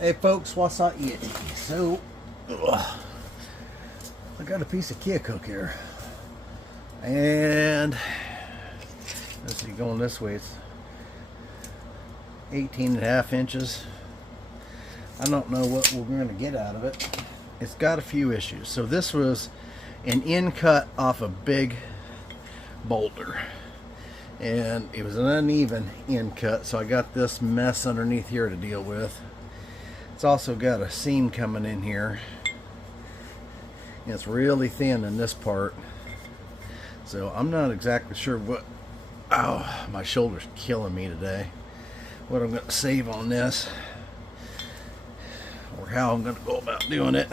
Hey folks, what's up? So, I got a piece of Keokuk here, and let's see, going this way, it's 18.5 inches. I don't know what we're going to get out of it. It's got a few issues. So this was an in cut off a big boulder, and it was an uneven in cut, so I got this mess underneath here to deal with. It's also got a seam coming in here, and it's really thin in this part, so I'm not exactly sure what, oh, my shoulder's killing me today, what I'm going to save on this or how I'm going to go about doing it.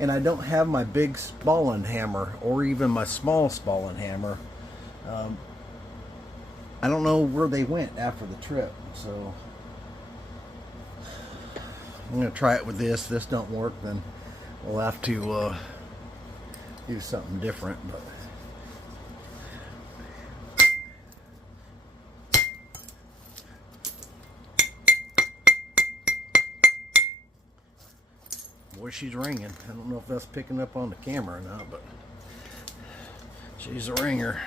And I don't have my big spalling hammer or even my small spalling hammer. I don't know where they went after the trip, so I'm going to try it with this. If this don't work, then we'll have to do something different. But boy, she's ringing. I don't know if that's picking up on the camera or not, but she's a ringer.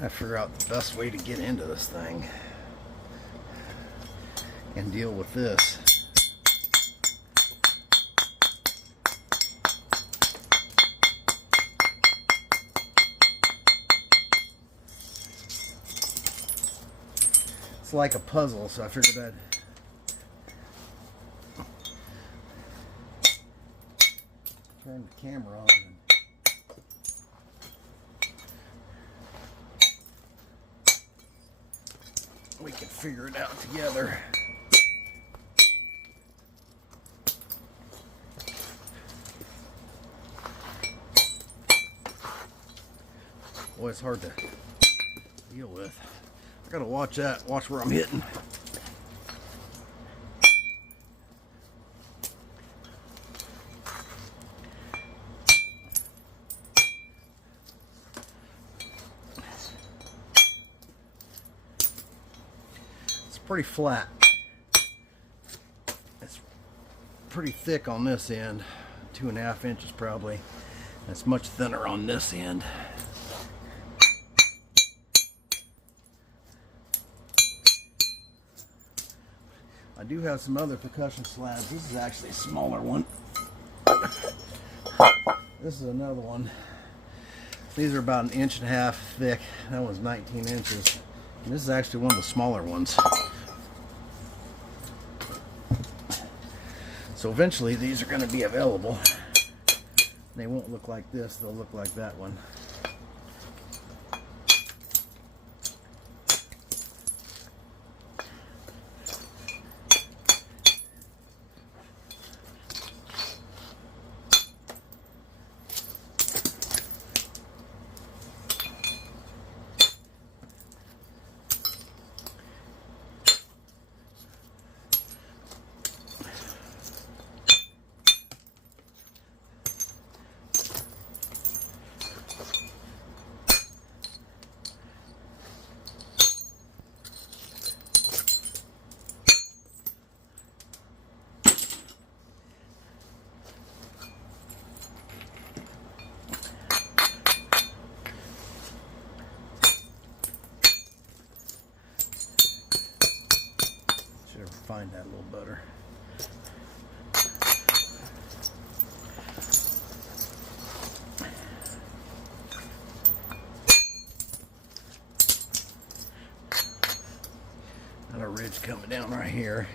I figure out the best way to get into this thing and deal with this. It's like a puzzle, so I figured I'd turn the camera on. We can figure it out together. Boy, it's hard to deal with. I gotta watch that, watch where I'm hitting. Pretty flat. It's pretty thick on this end, 2.5 inches probably. It's much thinner on this end. I do have some other percussion slabs. This is actually a smaller one. This is another one. These are about 1.5 inches thick. That one's 19 inches. And this is actually one of the smaller ones. So eventually these are going to be available. They won't look like this, they'll look like that one. Find that a little better. Got a ridge coming down right here.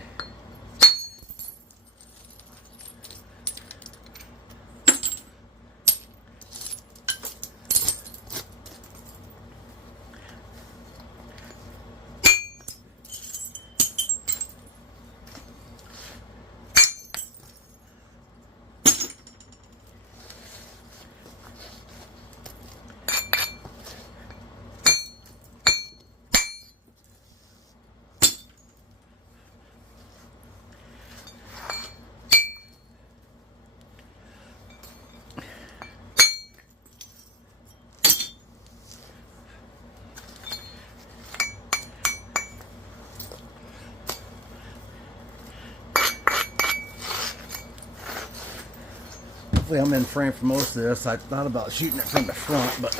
hopefully I'm in frame for most of this. I thought about shooting it from the front, but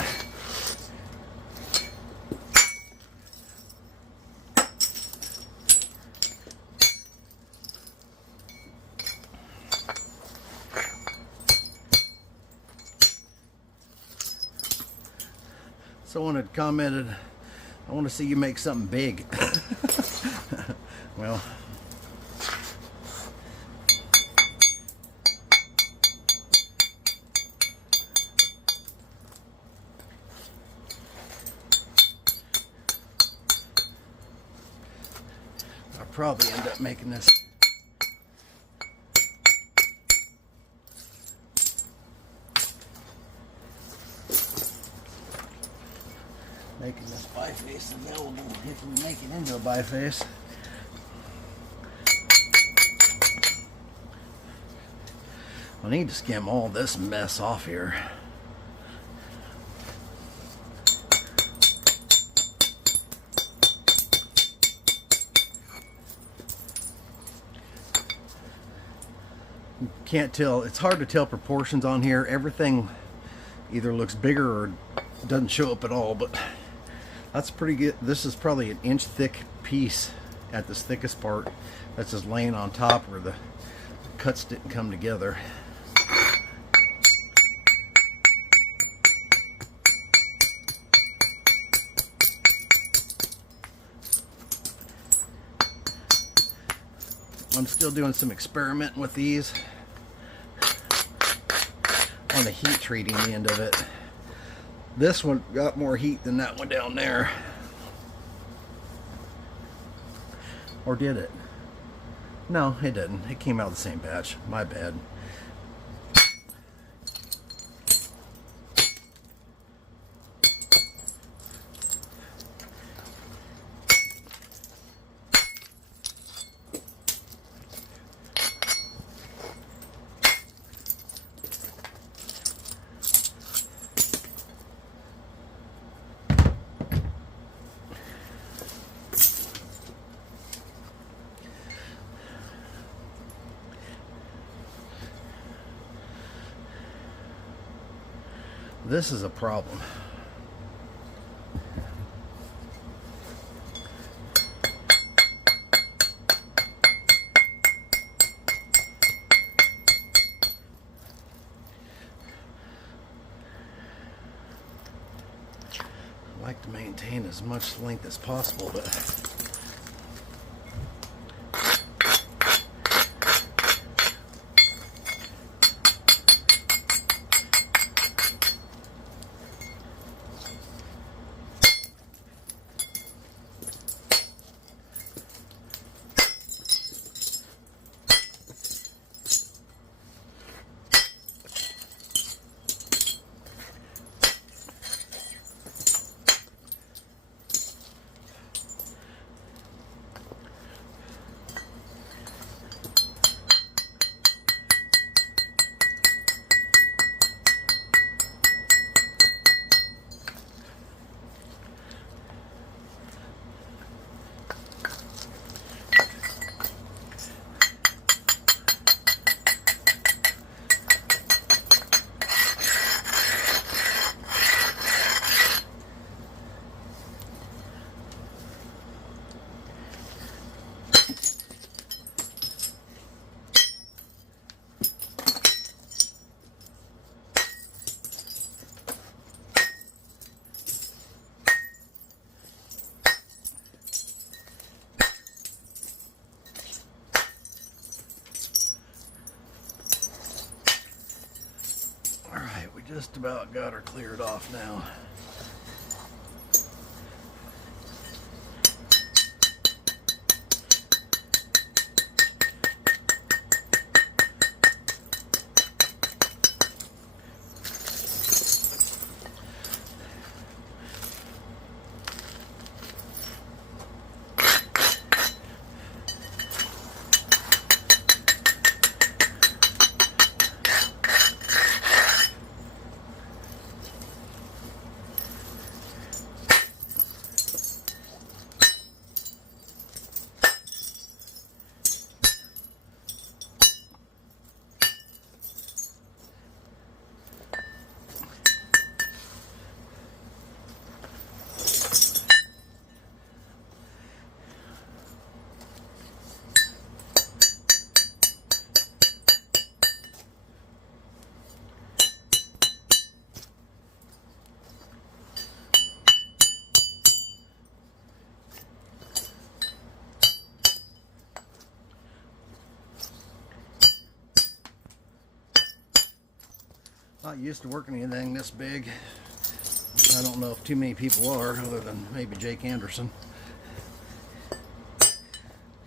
someone had commented, I want to see you make something big. Well, I'll probably end up making this biface available if we make it into a biface. I need to skim all this mess off here. Can't tell, it's hard to tell proportions on here. Everything either looks bigger or doesn't show up at all, but that's pretty good. This is probably an inch thick piece at this thickest part that's just laying on top where the cuts didn't come together. I'm still doing some experimenting with these on the heat treating the end of it. This one got more heat than that one down there. Or did it? No, it didn't. It came out of the same batch. My bad. This is a problem. I like to maintain as much length as possible, but just about got her cleared off now. Not used to working anything this big. I don't know if too many people are, other than maybe Jake Anderson.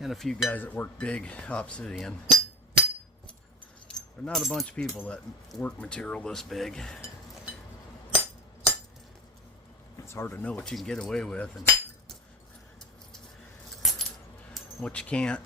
And a few guys that work big obsidian. There's not a bunch of people that work material this big. It's hard to know what you can get away with and what you can't.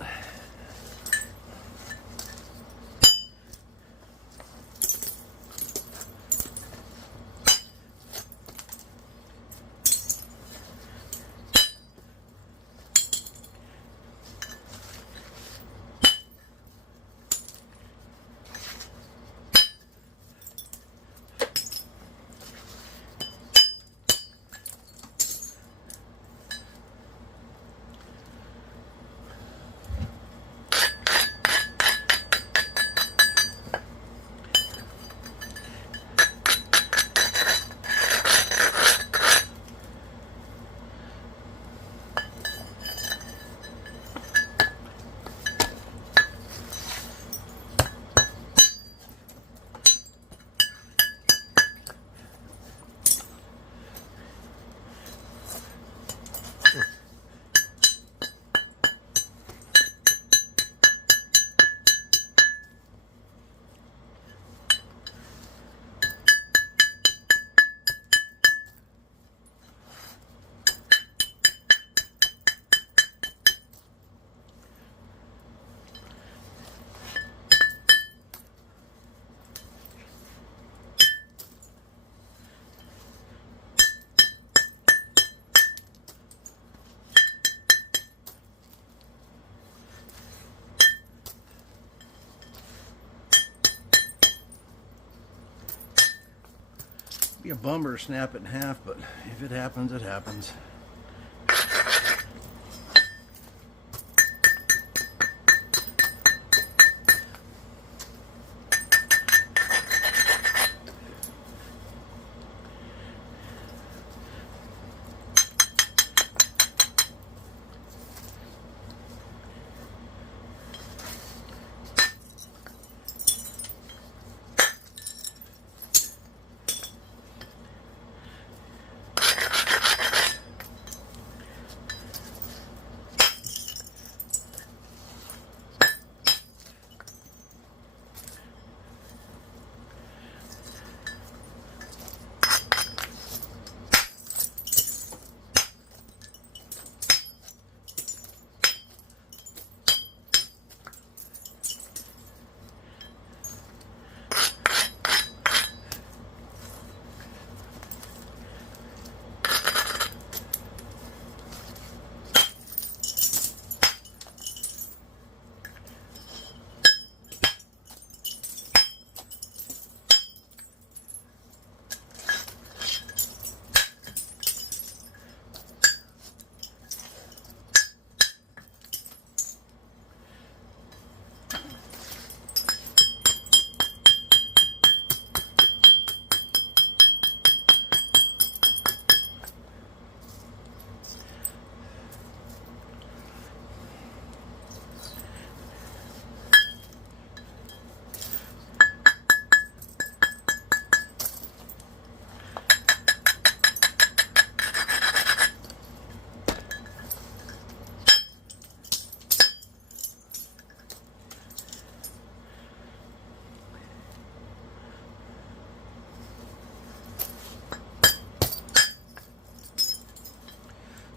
Be a bummer to snap it in half, but if it happens, it happens.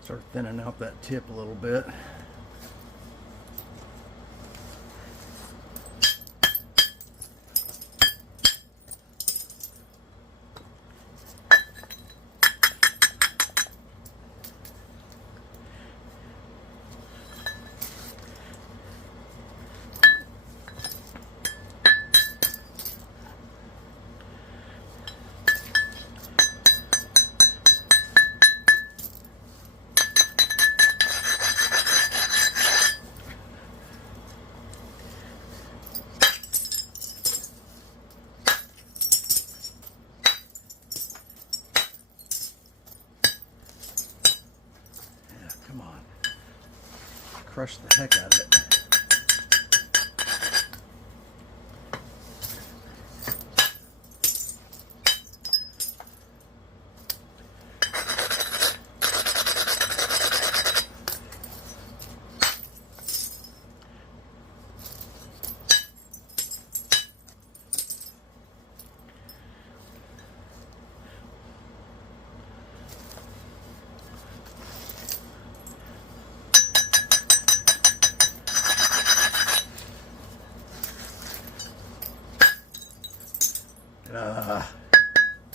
Start thinning out that tip a little bit. Crush the heck out of it.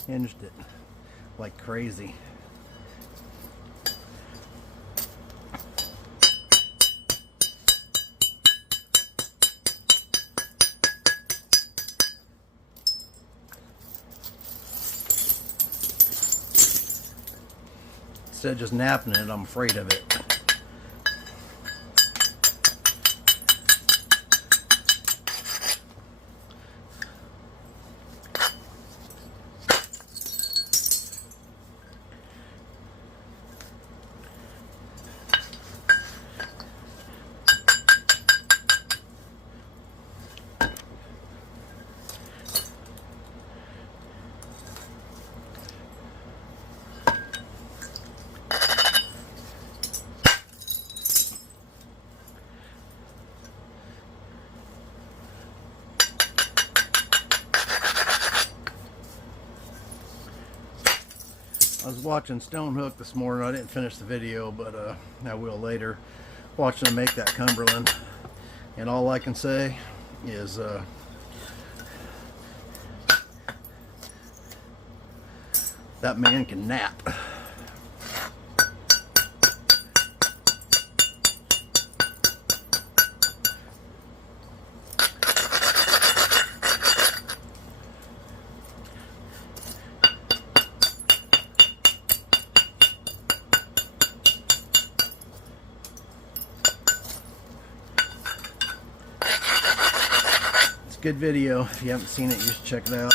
Hinged it like crazy. Instead of just napping it, I'm afraid of it. I was watching Stonehook this morning. I didn't finish the video, but I will later. Watching them make that Cumberland, and all I can say is that man can nap. Good video. If you haven't seen it, you should check it out.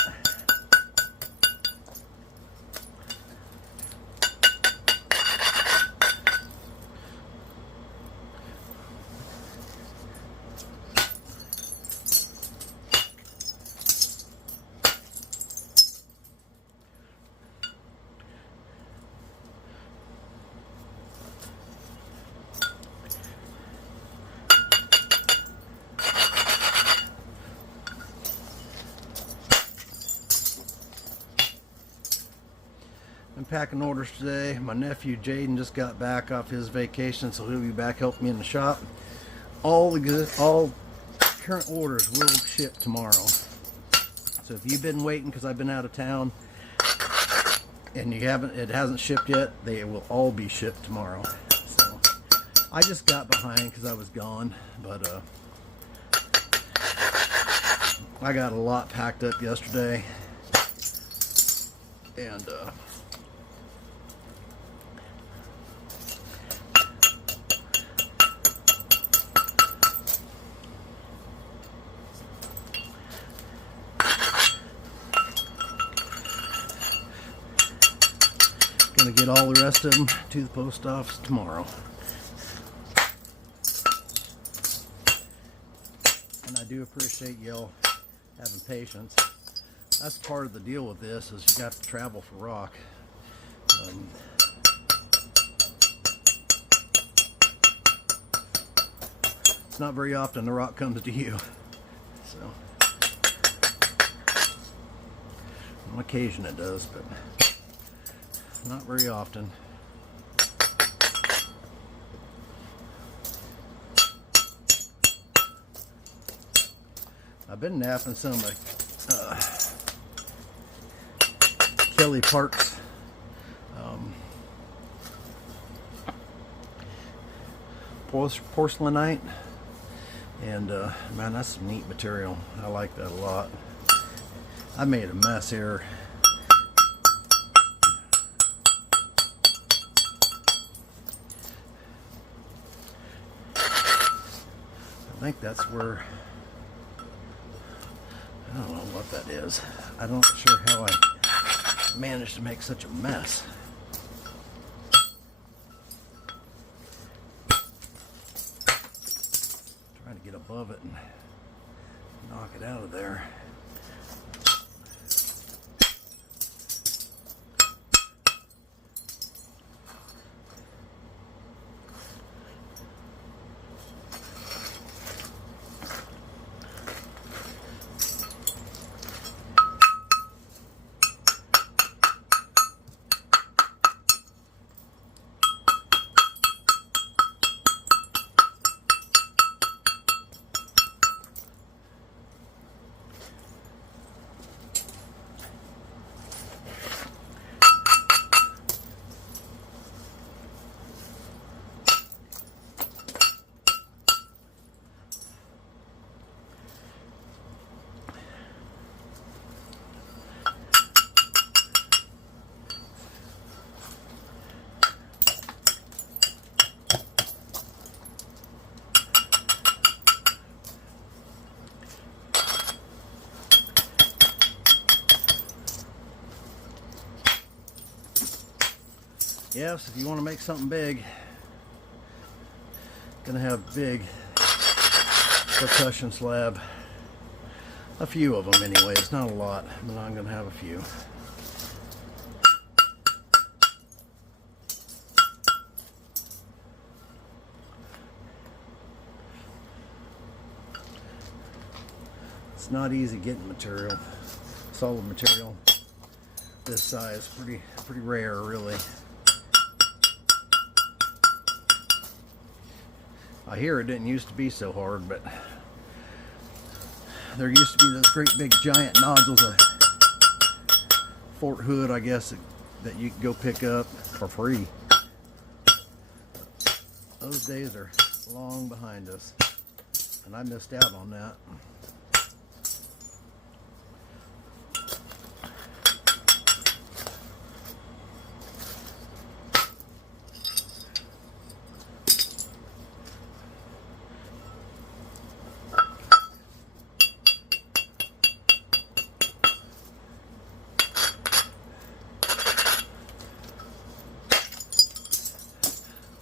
I'm packing orders today. My nephew Jaden just got back off his vacation, so he'll be back helping me in the shop. All current orders will ship tomorrow. So if you've been waiting because I've been out of town and it hasn't shipped yet, they will all be shipped tomorrow. So I just got behind because I was gone, but I got a lot packed up yesterday, and gonna get all the rest of them to the post office tomorrow. And I do appreciate y'all having patience. That's part of the deal with this, is you got to travel for rock. It's not very often the rock comes to you. So on occasion it does, but not very often. I've been napping some of Kelly Park's porcelainite, and man, that's some neat material. I like that a lot. I made a mess here. I think that's where, I don't know what that is. I'm not sure how I managed to make such a mess. Trying to get above it and knock it out of there. Yes, if you want to make something big, gonna have big percussion slab. A few of them anyways, not a lot, but I'm gonna have a few. It's not easy getting material, solid material this size, pretty rare really. I hear it didn't used to be so hard, but there used to be those great big giant nodules of Fort Hood, I guess, that you could go pick up for free. Those days are long behind us, and I missed out on that.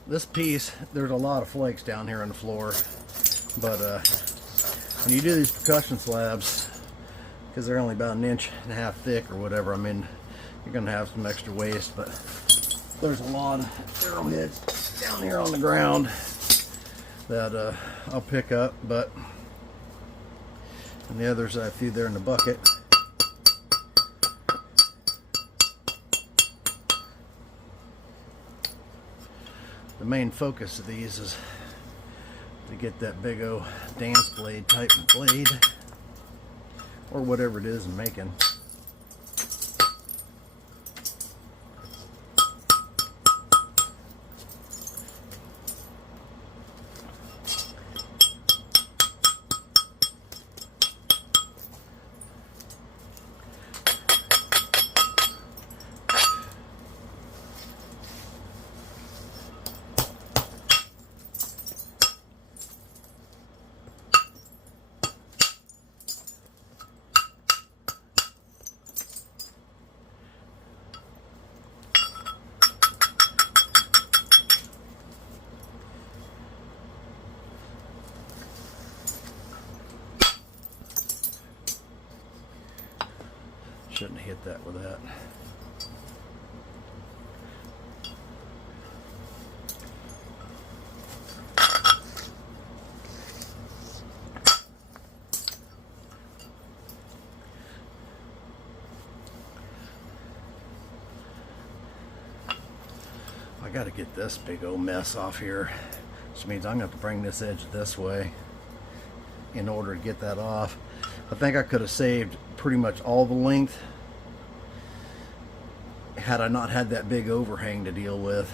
This piece, there's a lot of flakes down here on the floor, but when you do these percussion slabs, because they're only about 1.5 inches thick or whatever, I mean, you're going to have some extra waste, but there's a lot of arrowheads down here on the ground that I'll pick up, and the others I threw there in the bucket. The main focus of these is to get that big old dance blade type of blade, or whatever it is I'm making. Shouldn't have hit that with that. I got to get this big old mess off here, which means I'm going to have to bring this edge this way in order to get that off. I think I could have saved pretty much all the length had I not had that big overhang to deal with.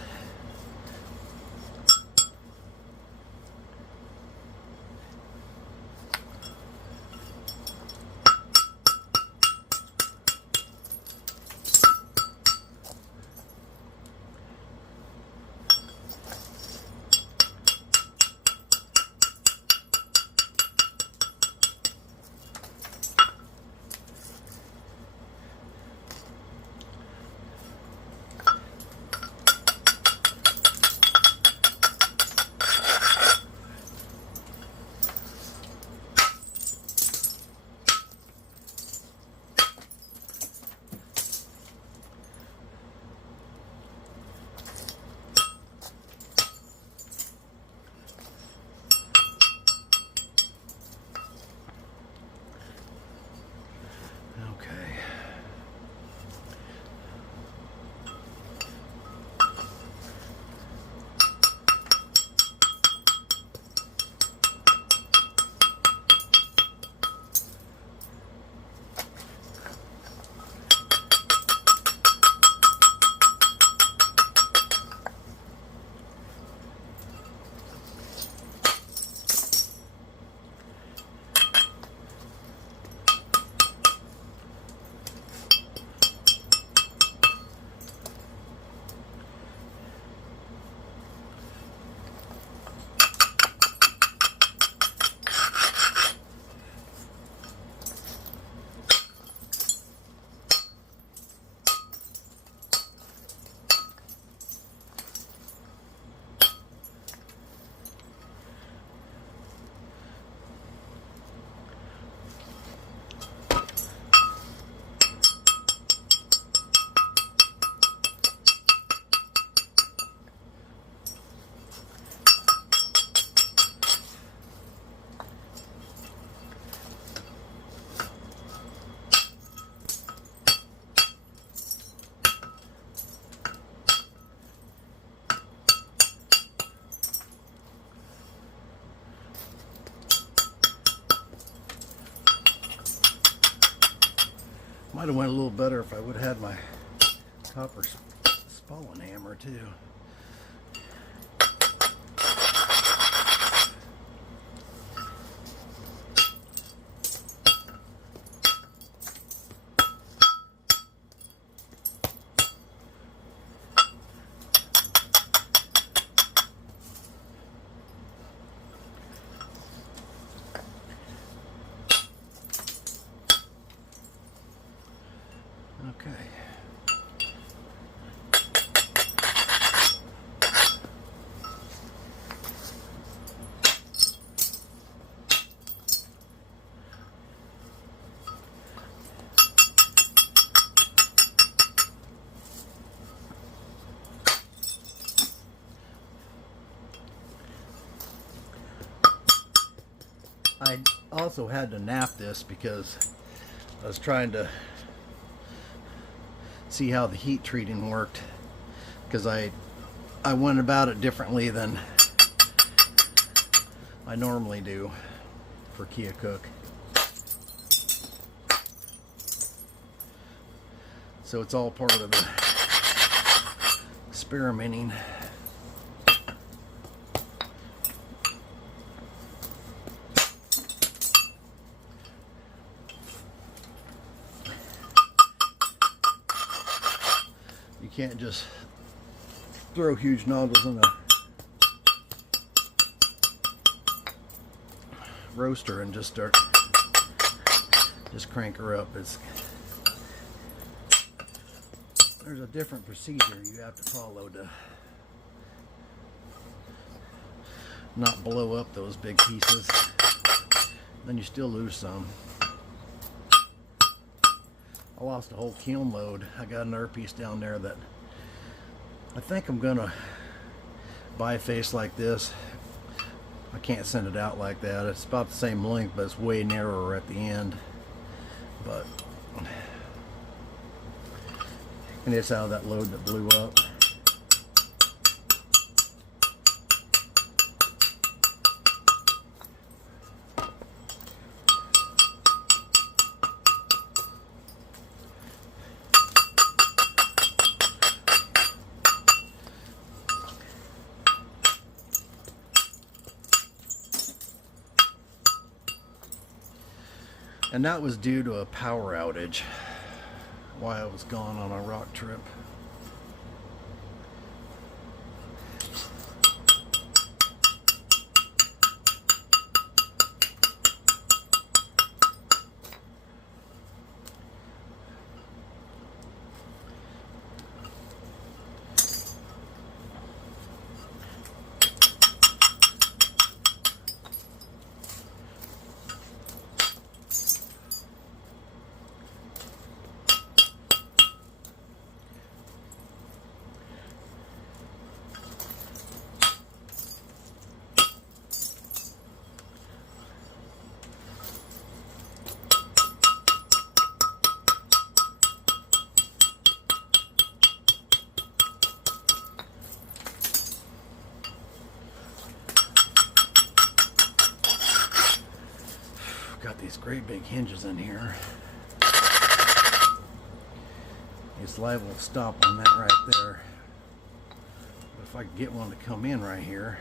Might have went a little better if I would have had my copper spalling hammer too. Okay. I also had to nap this because I was trying to see how the heat treating worked, because I went about it differently than I normally do for Keokuk. So it's all part of the experimenting. You can't just throw huge nozzles in a roaster and just crank her up. There's a different procedure you have to follow to not blow up those big pieces. Then you still lose some. I lost a whole kiln load. I got another piece down there that I think I'm gonna biface like this. I can't send it out like that. It's about the same length, but it's way narrower at the end. But and it's out of that load that blew up. And that was due to a power outage while I was gone on a rock trip. Got these great big hinges in here. This liable to stop on that right there. But if I could get one to come in right here.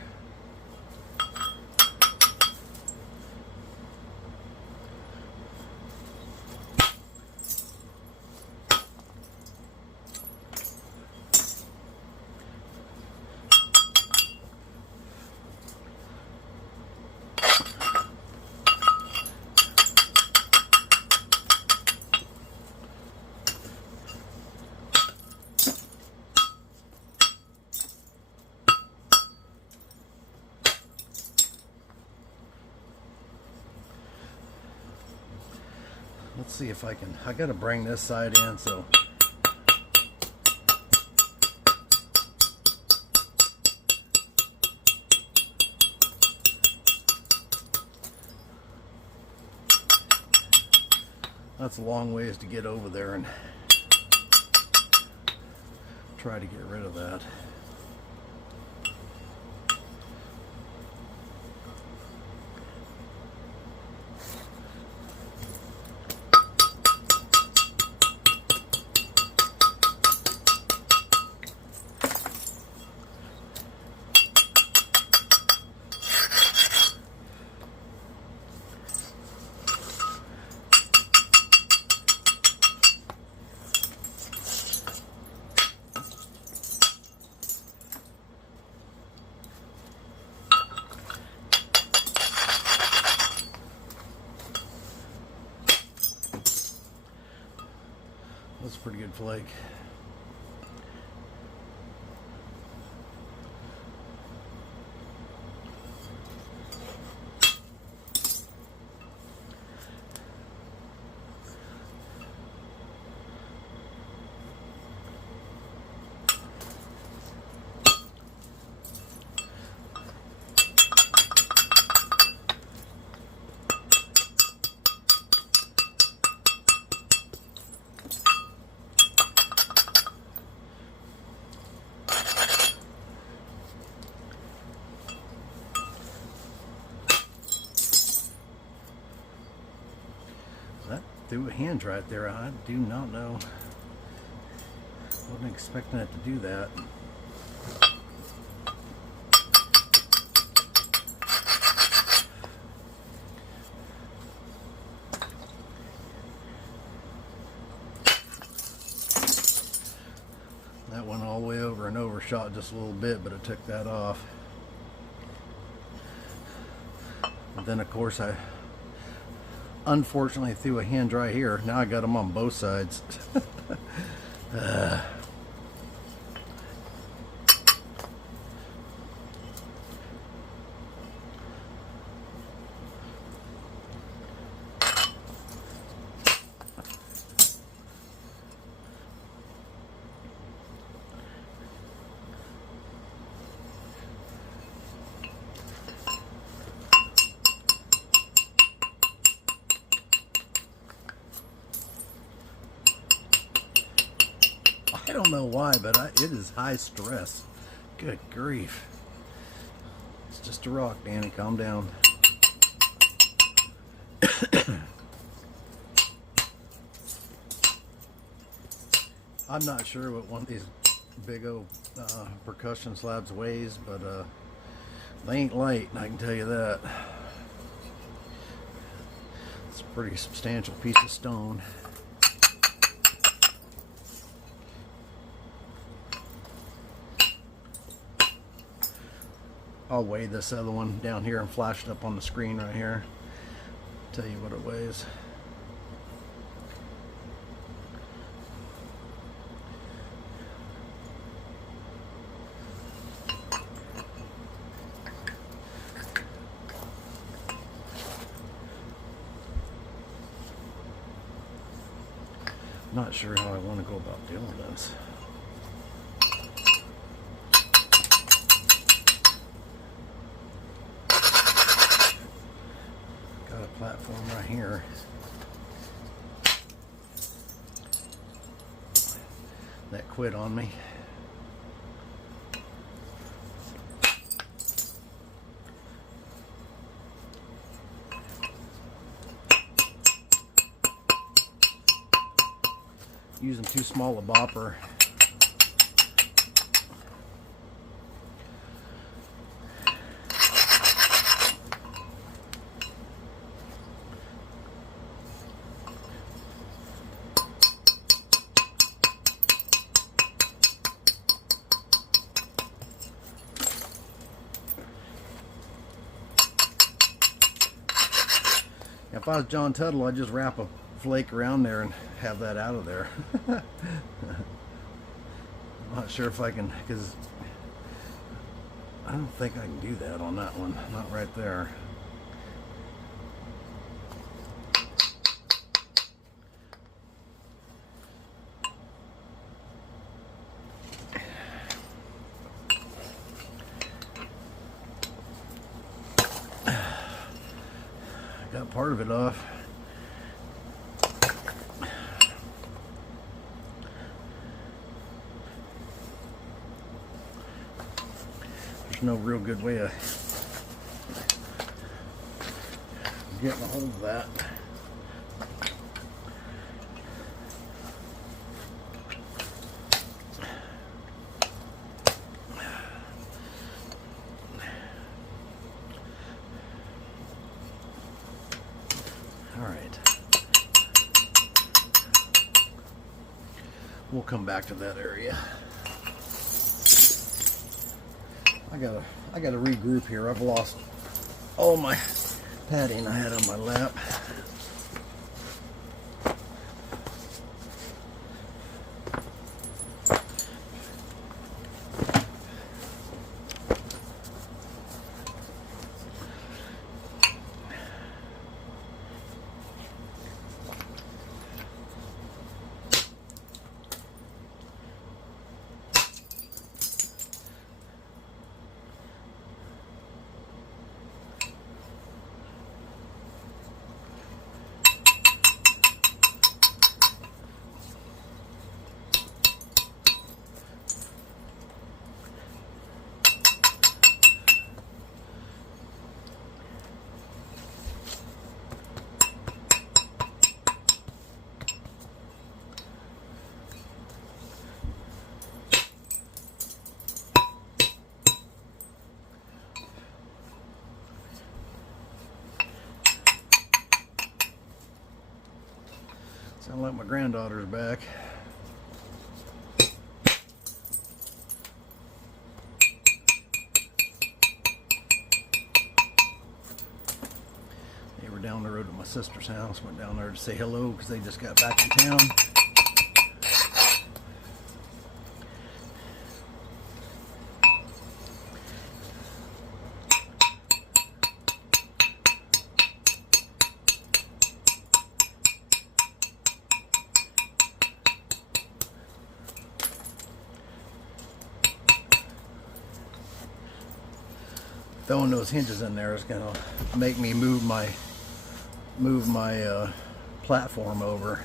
Let's see if I can. I gotta bring this side in, so that's a long ways to get over there and try to get rid of that. That's a pretty good flake. That threw a hinge right there. I do not know. Wasn't expecting it to do that. That went all the way over and overshot just a little bit, but it took that off. And then of course I unfortunately threw a hinge right here. Now I got them on both sides. I don't know why, but it is high stress. Good grief. It's just a rock, Danny. Calm down. I'm not sure what one of these big old percussion slabs weighs, but they ain't light, I can tell you that. It's a pretty substantial piece of stone. I'll weigh this other one down here and flash it up on the screen right here. Tell you what it weighs. Not sure how I want to go about doing this. Platform right here. That quit on me. Using too small a bopper. If I was John Tuttle, I'd just wrap a flake around there and have that out of there. I'm not sure if I can, because I don't think I can do that on that one. Not right there. Got part of it off. There's no real good way of getting a hold of that. We'll come back to that area. I gotta regroup here. I've lost all my padding I had on my lap. like my granddaughter's back. They were down the road to my sister's house. Went down there to say hello because they just got back in town. Throwing those hinges in there is gonna make me move my platform over,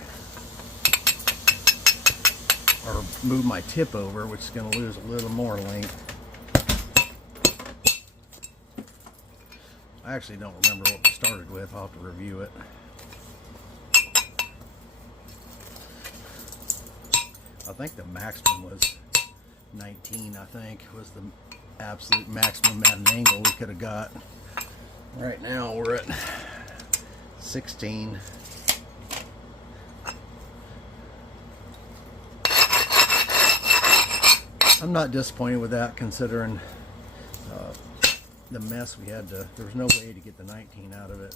or move my tip over, which is gonna lose a little more length. I actually don't remember what we started with. I'll have to review it. I think the maximum was 19, I think was the absolute maximum at an angle we could have got. Right now we're at 16. I'm not disappointed with that, considering the mess we had to. There was no way to get the 19 out of it.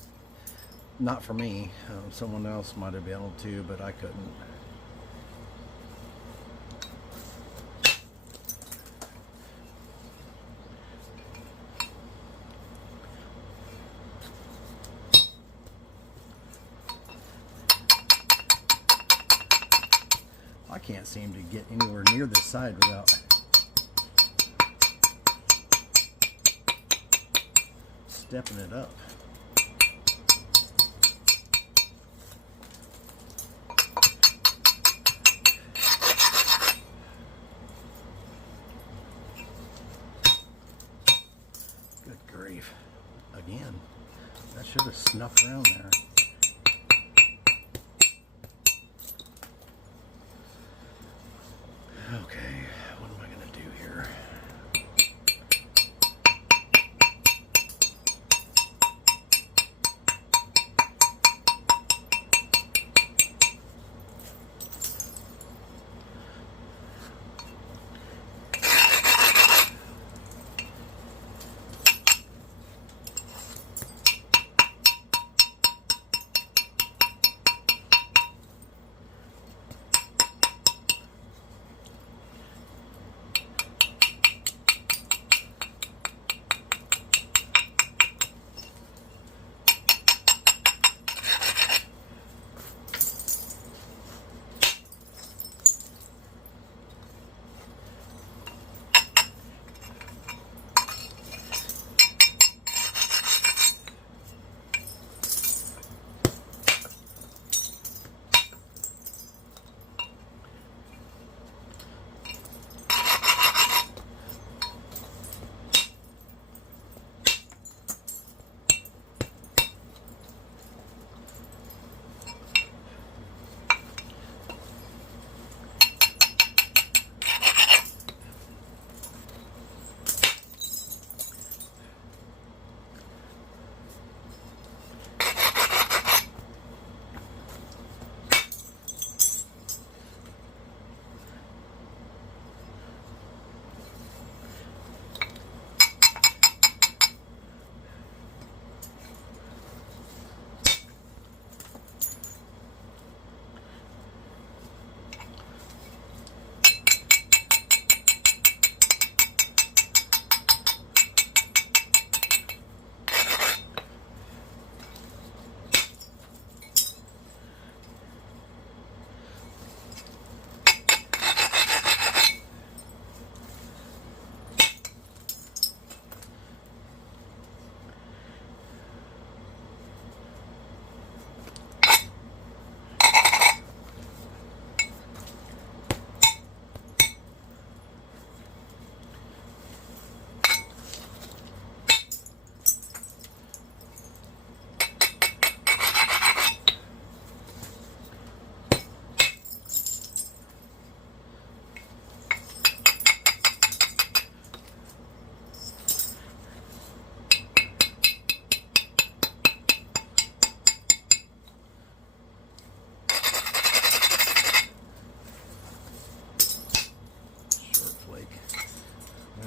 Not for me. Someone else might have been able to, but I couldn't. I can't seem to get anywhere near this side without stepping it up. Good grief. Again, that should have snuffed around there. Okay, what am I going to do here?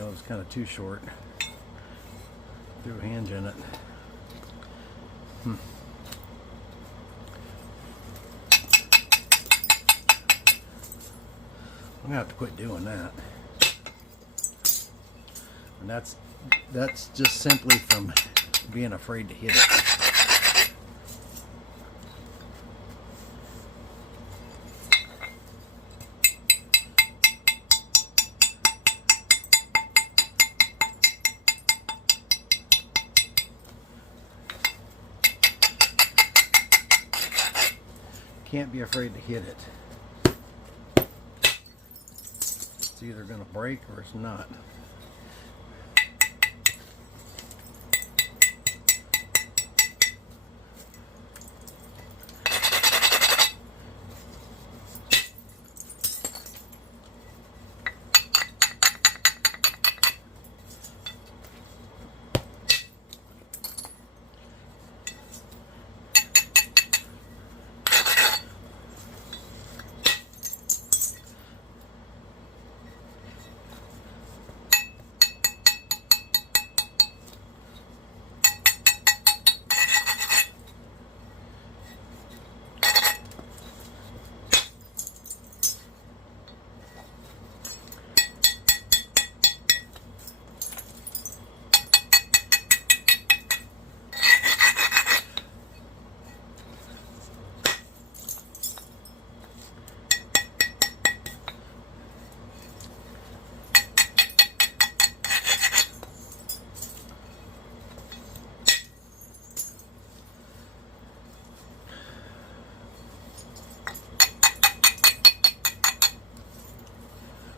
It was kind of too short. Threw a hinge in it. I'm gonna have to quit doing that. And that's just simply from being afraid to hit it. Can't be afraid to hit it. It's either going to break or it's not.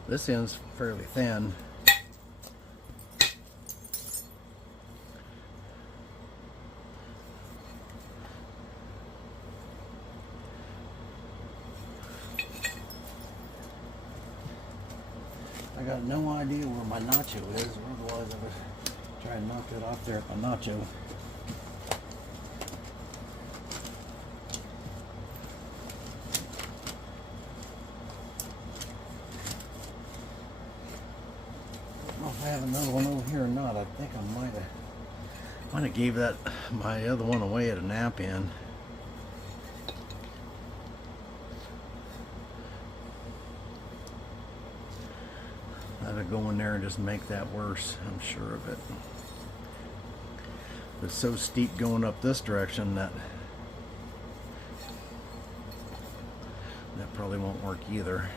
This end's fairly thin. I got no idea where my nacho is, otherwise I would try and knock it off there at my nacho. I have another one over here or not. I think I might have gave that my other one away at a nap in. That'll go in there and just make that worse, I'm sure of it. It's so steep going up this direction that probably won't work either.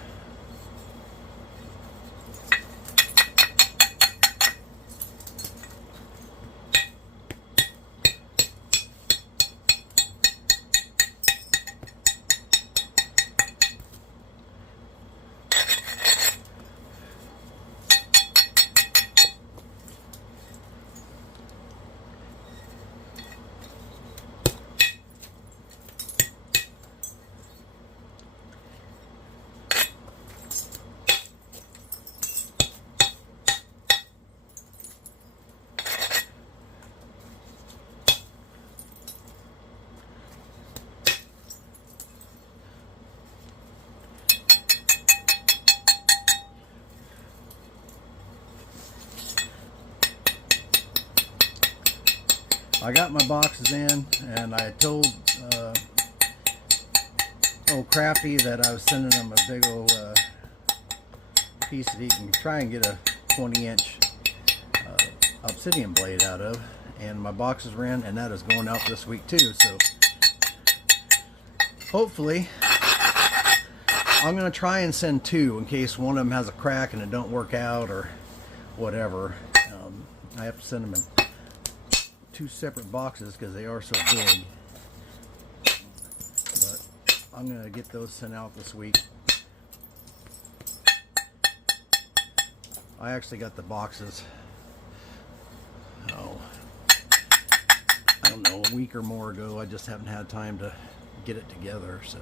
I got my boxes in, and I told old Crafty that I was sending him a big old piece that he can try and get a 20-inch obsidian blade out of, and my boxes were in, and that is going out this week too. So hopefully I'm going to try and send two in case one of them has a crack and it don't work out or whatever. I have to send them in two separate boxes because they are so big, but I'm gonna get those sent out this week. I actually got the boxes, I don't know, a week or more ago. I just haven't had time to get it together, so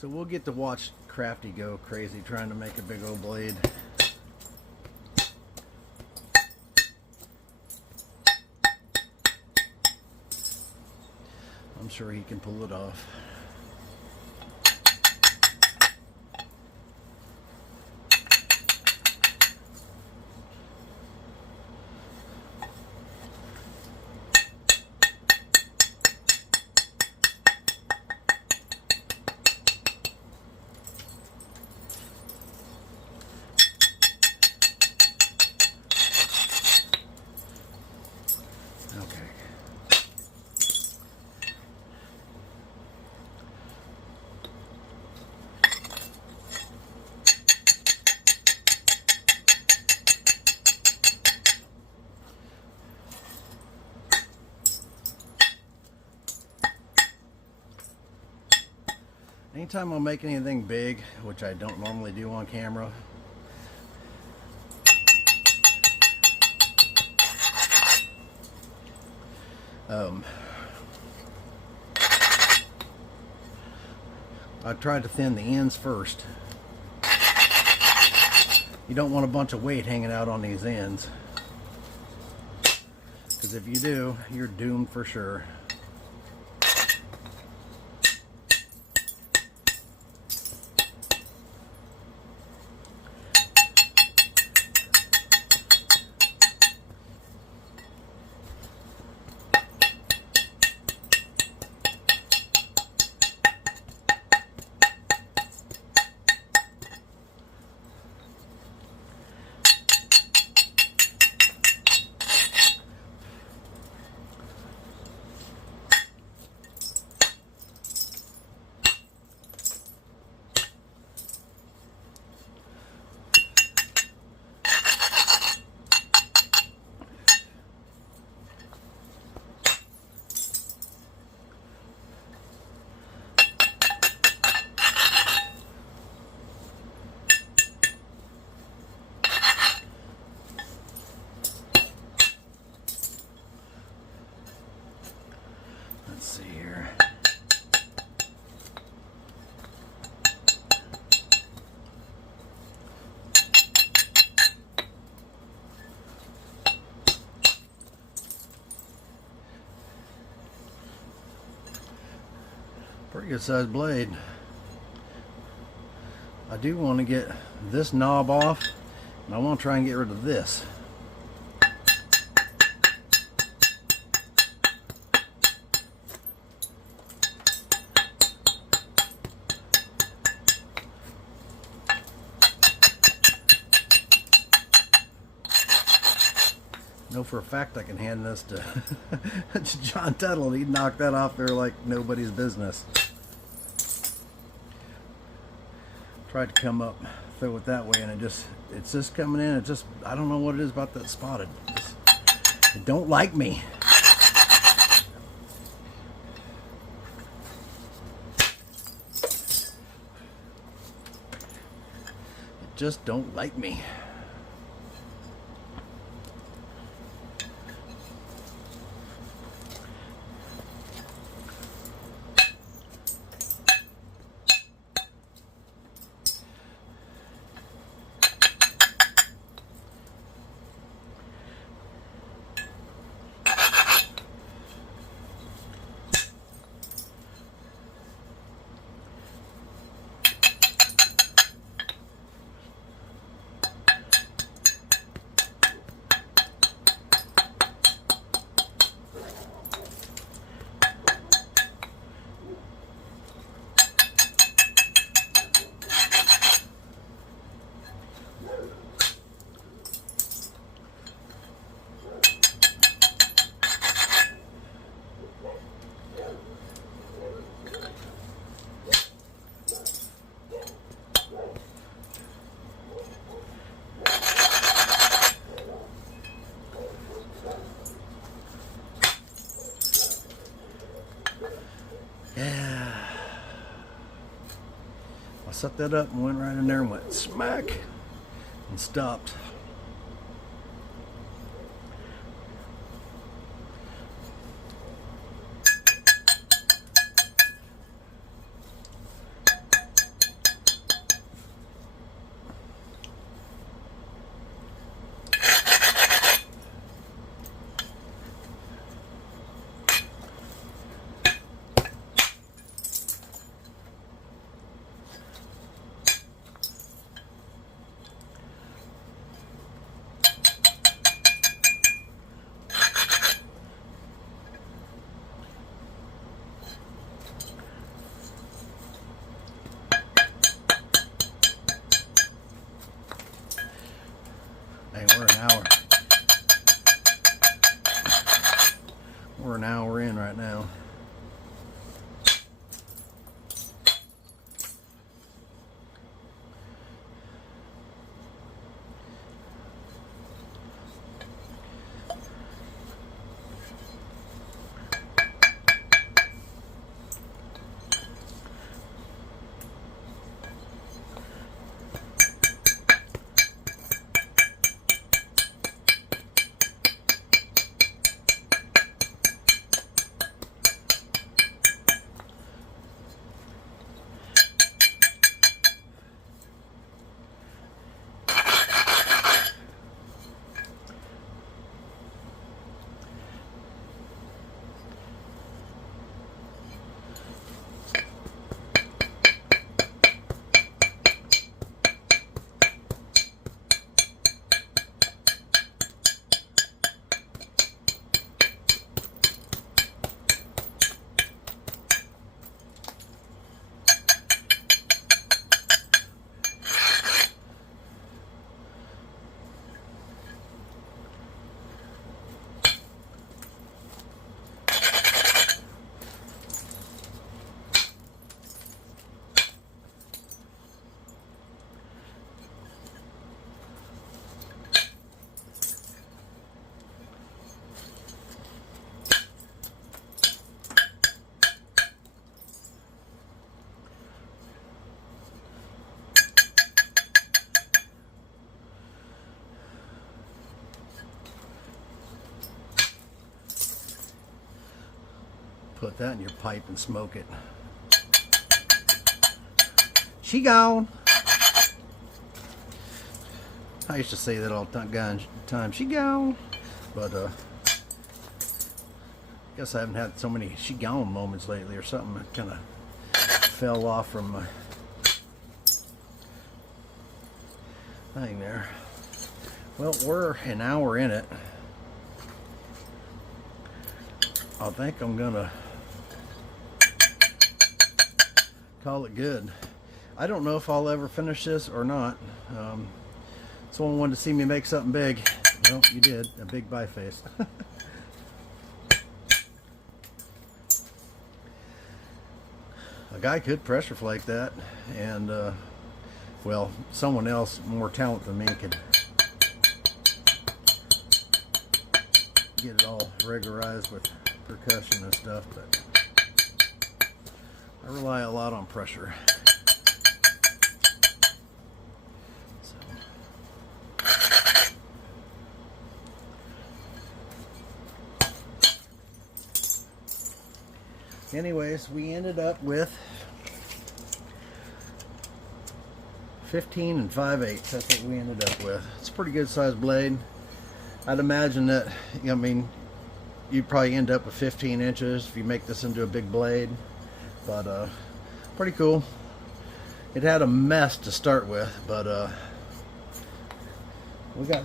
So we'll get to watch Crafty go crazy trying to make a big old blade. I'm sure he can pull it off. Anytime I'm making anything big, which I don't normally do on camera, I try to thin the ends first. You don't want a bunch of weight hanging out on these ends, because if you do, you're doomed for sure. Let's see here. Pretty good sized blade. I do want to get this knob off, and I want to try and get rid of this. Know for a fact I can hand this to John Tuttle and he'd knock that off there like nobody's business. Tried to come up, throw it that way, and it's just coming in. It just, I don't know what it is about that spotted. It don't like me. It just don't like me. Set that up and went right in there and went smack and stopped. hour in right now. Put that in your pipe and smoke it. She gone. I used to say that all the time. She gone. But guess I haven't had so many she gone moments lately or something. I kind of fell off from my thing there. Well, we're an hour in it. I think I'm gonna call it good. I don't know if I'll ever finish this or not. Someone wanted to see me make something big. Well, you did. A big biface. A guy could pressure flake that, and well, someone else more talented than me could get it all regularized with percussion and stuff, but I rely a lot on pressure. Anyways, we ended up with 15 5/8. That's what we ended up with. It's a pretty good sized blade. I'd imagine that, I mean, you'd probably end up with 15 inches if you make this into a big blade, but pretty cool. It had a mess to start with, but we got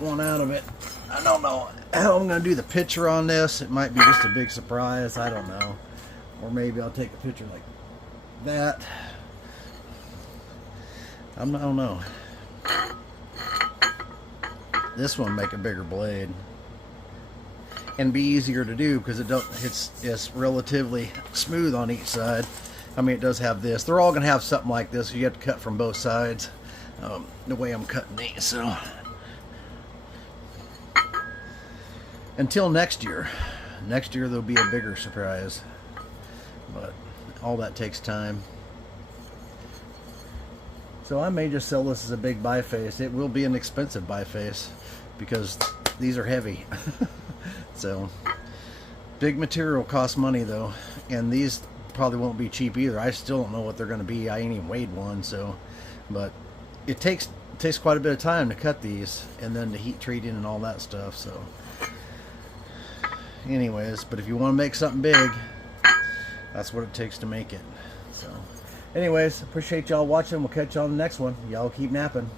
one out of it. I don't know how I'm gonna do the picture on this. It might be just a big surprise. I don't know, or maybe I'll take a picture like that. I don't know. This one make a bigger blade and be easier to do because it's relatively smooth on each side. I mean, it does have this. They're all gonna have something like this. So you have to cut from both sides. The way I'm cutting these, so until next year there'll be a bigger surprise, but all that takes time. So I may just sell this as a big biface. It will be an expensive biface because these are heavy. So big material costs money though, and these probably won't be cheap either. I still don't know what they're going to be. I ain't even weighed one, so, but it takes quite a bit of time to cut these, and then the heat treating and all that stuff. So anyways, but if you want to make something big, that's what it takes to make it. So anyways, appreciate y'all watching. We'll catch you on the next one. Y'all keep napping.